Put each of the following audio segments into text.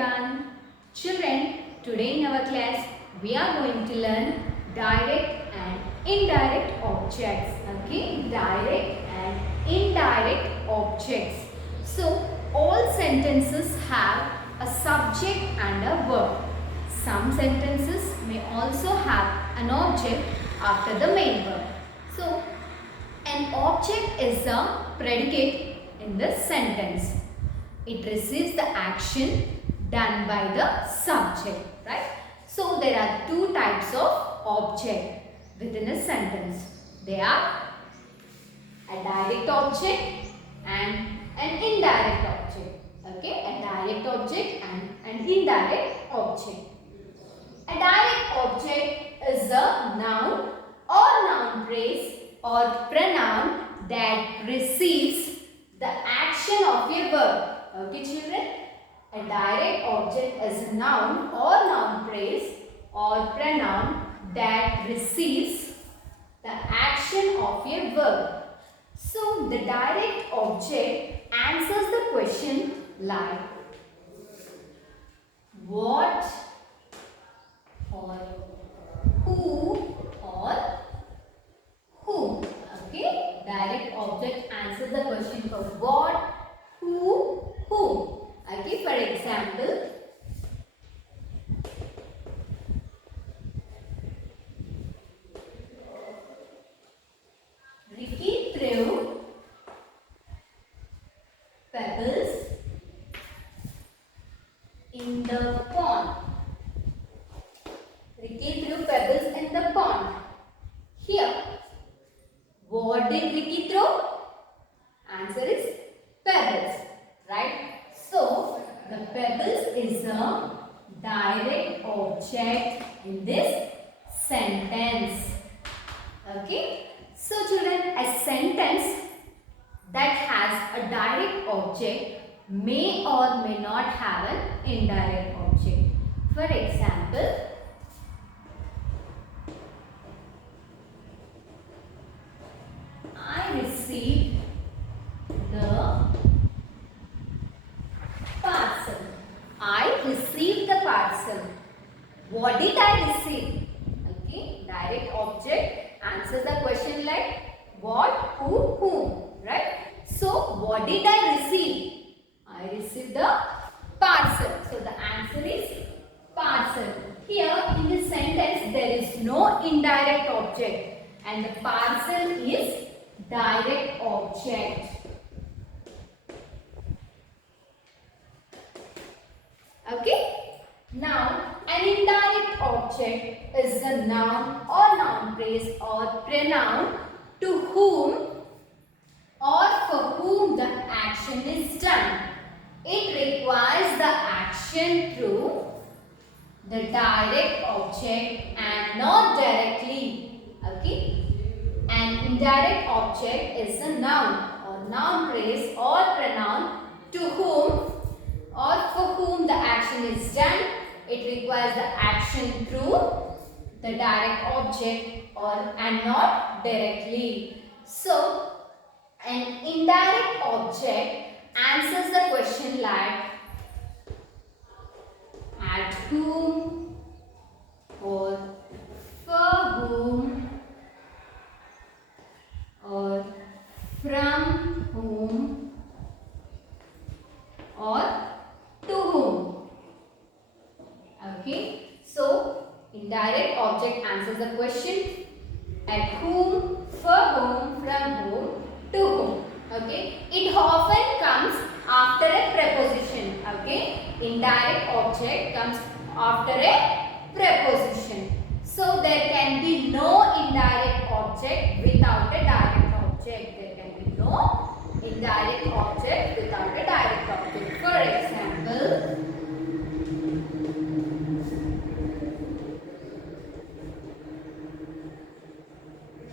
everyone. Children, today in our class we are going to learn direct and indirect objects. Okay, direct and indirect objects. So all sentences have a subject and a verb. Some sentences may also have an object after the main verb. So an object is a predicate in the sentence. It receives the action done by the subject, right? So there are two types of object within a sentence. They are a direct object and an indirect object. Okay, a direct object and an indirect object. A direct object is a noun or noun phrase or pronoun that receives the action of a verb. Okay, children? A direct object is a noun or noun phrase or pronoun that receives the action of a verb. So, the direct object answers the question like what or who or whom. Okay, direct object answers the question for what, who, whom. Okay, for example, Ricky threw pebbles in the pond. Ricky threw pebbles in the pond. Here, what did Ricky throw? Answer is pebbles, right? So, the pebbles is a direct object in this sentence. Okay? So, children, a sentence that has a direct object may or may not have an indirect object. For example, I received the parcel. I received the parcel. What did I receive? Okay, direct object answers the question like what, who, whom, right? So, what did I receive? I received the parcel. So, the answer is parcel. Here in this sentence there is no indirect object and the parcel is direct object. Okay. Now, an indirect object is a noun or noun phrase or pronoun to whom or for whom the action is done. It requires the action through the direct object and not directly. Okay. An indirect object is a noun or noun phrase or pronoun to whom or for whom the action is done. It requires the action through the direct object and not directly. So, an indirect object answers the question like at whom or for whom or from whom or to whom. Okay, so indirect object answers the question at whom, for whom, from whom, to whom. Okay, it often comes after a preposition. Okay, indirect object comes after a preposition. So there can be no indirect object without a direct object. There can be no indirect object without a direct object. For example,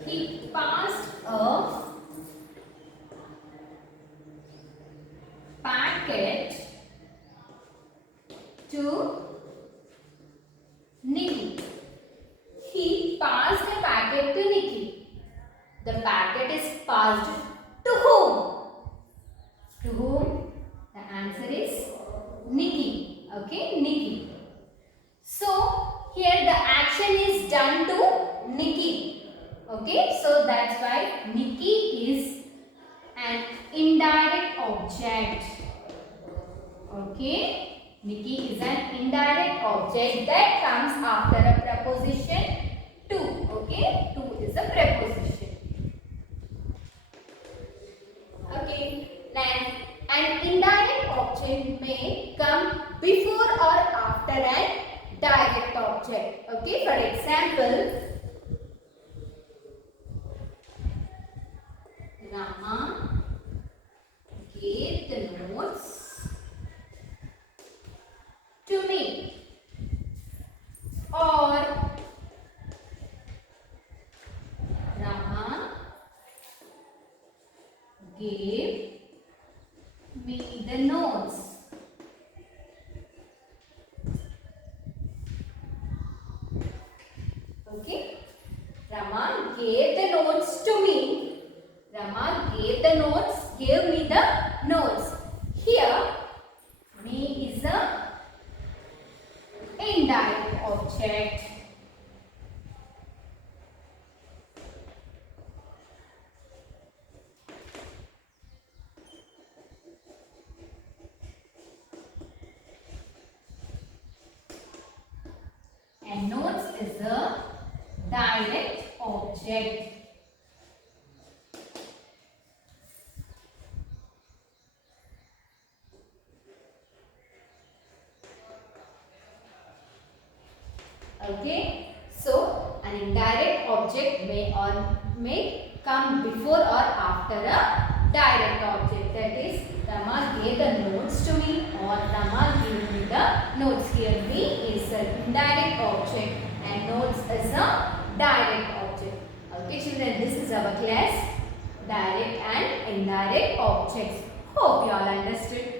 he passed a packet to Nikki. He passed a packet to Nikki. The packet is passed to whom? To whom? The answer is Nikki. Okay, Nikki. So here the action is done to Nikki. Okay, so that's why Nikki is an indirect object. Okay, Nikki is an indirect object that comes after a preposition to. Okay, to is a preposition. Okay, then an indirect object may come before or after an direct object. Okay, for example, Rama gave the notes to me, or Rama gave me the notes. Okay, Rama gave the notes to me. Rama gave the notes, gave me the notes. Here, me is a indirect object. And notes is a direct object. Okay, so an indirect object may come before or after a direct object. That is, Rama gave the notes to me, or Rama gave me the notes. Here, me is an indirect object and notes is a direct object. Okay, children, this is our class, direct and indirect objects. Hope you all understood.